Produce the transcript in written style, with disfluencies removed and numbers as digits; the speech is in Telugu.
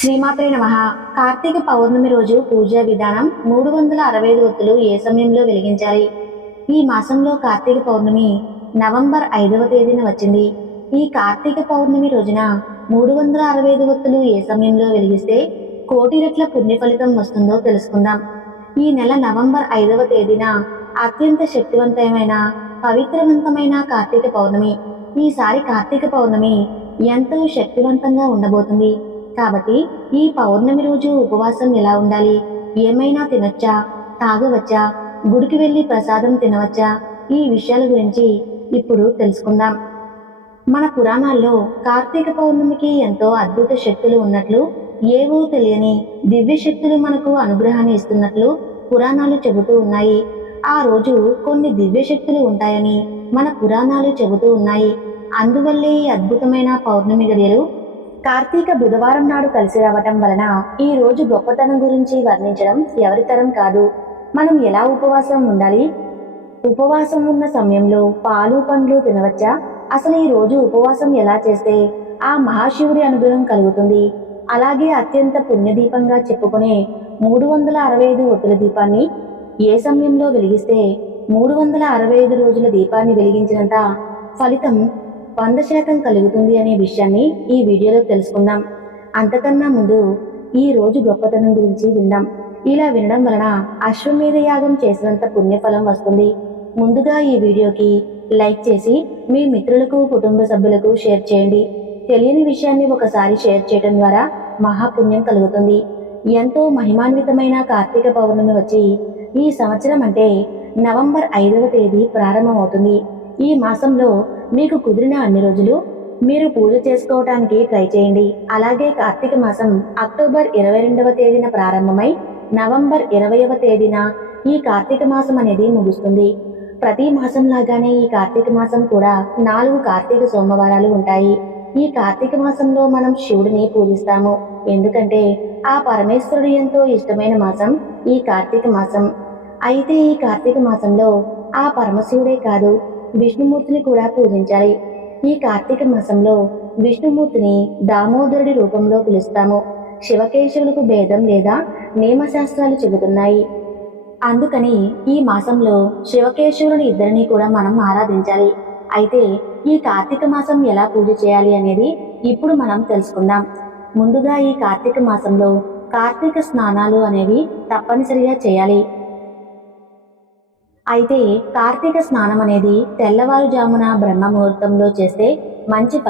శ్రీమాత్రే నమః. కార్తీక పౌర్ణమి రోజు పూజా విధానం 365 ఒత్తులు ఏ సమయంలో వెలిగించాలి? ఈ మాసంలో కార్తీక పౌర్ణమి నవంబర్ 5వ తేదీన వచ్చింది. ఈ కార్తీక పౌర్ణమి రోజున 365 ఒత్తులు ఏ సమయంలో వెలిగిస్తే కోటి రెట్ల పుణ్య ఫలితం వస్తుందో తెలుసుకుందాం. ఈ నెల నవంబర్ 5వ తేదీన అత్యంత శక్తివంతమైన పవిత్రవంతమైన కార్తీక పౌర్ణమి. ఈసారి కార్తీక పౌర్ణమి ఎంతో శక్తివంతంగా ఉండబోతుంది. కాబట్టి ఈ పౌర్ణమి రోజు ఉపవాసం ఎలా ఉండాలి, ఏమైనా తినొచ్చా, తాగవచ్చా, గుడికి వెళ్ళి ప్రసాదం తినవచ్చా, ఈ విషయాల గురించి ఇప్పుడు తెలుసుకుందాం. మన పురాణాల్లో కార్తీక పౌర్ణమికి ఎంతో అద్భుత శక్తులు ఉన్నట్లు, ఏవో తెలియని దివ్య శక్తులు మనకు అనుగ్రహాన్ని ఇస్తున్నట్లు పురాణాలు చెబుతూ ఉన్నాయి. ఆ రోజు కొన్ని దివ్య శక్తులు ఉంటాయని మన పురాణాలు చెబుతూ ఉన్నాయి. అందువల్లే ఈ అద్భుతమైన పౌర్ణమి గడియలు కార్తీక బుధవారం నాడు కలిసి రావటం వలన ఈ రోజు గొప్పతనం గురించి వర్ణించడం ఎవరితరం కాదు. మనం ఎలా ఉపవాసం ఉండాలి, ఉపవాసం ఉన్న సమయంలో పాలు పండ్లు తినవచ్చా, అసలు ఈ రోజు ఉపవాసం ఎలా చేస్తే ఆ మహాశివుడి అనుగ్రహం కలుగుతుంది, అలాగే అత్యంత పుణ్యదీపంగా చెప్పుకునే 365 ఒత్తుల దీపాన్ని ఏ సమయంలో వెలిగిస్తే 365 రోజుల దీపాన్ని వెలిగించినంత ఫలితం 100% కలుగుతుంది అనే విషయాన్ని ఈ వీడియోలో తెలుసుకుందాం. అంతకన్నా ముందు ఈ రోజు గొప్పతనం గురించి విందాం. ఇలా వినడం వలన అశ్వమేధ యాగం చేసినంత పుణ్యఫలం వస్తుంది. ముందుగా ఈ వీడియోకి లైక్ చేసి మీ మిత్రులకు కుటుంబ సభ్యులకు షేర్ చేయండి. తెలియని విషయాన్ని ఒకసారి షేర్ చేయడం ద్వారా మహాపుణ్యం కలుగుతుంది. ఎంతో మహిమాన్వితమైన కార్తీక పౌర్ణమి వచ్చి ఈ సంవత్సరం అంటే నవంబర్ 5వ తేదీ ప్రారంభమవుతుంది. ఈ మాసంలో మీకు కుదిరిన అన్ని రోజులు మీరు పూజ చేసుకోవటానికి ట్రై చేయండి. అలాగే కార్తీక మాసం అక్టోబర్ 22వ తేదీన ప్రారంభమై నవంబర్ 20వ తేదీన ఈ కార్తీక మాసం అనేది ముగుస్తుంది. ప్రతి మాసం లాగానే ఈ కార్తీక మాసం కూడా 4 కార్తీక సోమవారాలు ఉంటాయి. ఈ కార్తీక మాసంలో మనం శివుడిని పూజిస్తాము. ఎందుకంటే ఆ పరమేశ్వరుడు ఎంతో ఇష్టమైన మాసం ఈ కార్తీక మాసం. అయితే ఈ కార్తీక మాసంలో ఆ పరమశివుడే కాదు, విష్ణుమూర్తిని కూడా పూజించాలి. ఈ కార్తీక మాసంలో విష్ణుమూర్తిని దామోదరుడి రూపంలో పిలుస్తాము. శివకేశవులకు భేదం లేదా నియమశాస్త్రాలు చెబుతున్నాయి. అందుకని ఈ మాసంలో శివకేశవులను ఇద్దరిని కూడా మనం ఆరాధించాలి. అయితే ఈ కార్తీక మాసం ఎలా పూజ చేయాలి అనేది ఇప్పుడు మనం తెలుసుకుందాం. ముందుగా ఈ కార్తీక మాసంలో కార్తీక స్నానాలు అనేవి తప్పనిసరిగా చేయాలి. అయితే కార్తీక స్నానం అనేది తెల్లవారుజామున బ్రహ్మ ముహూర్తంలో చేస్తే మంచి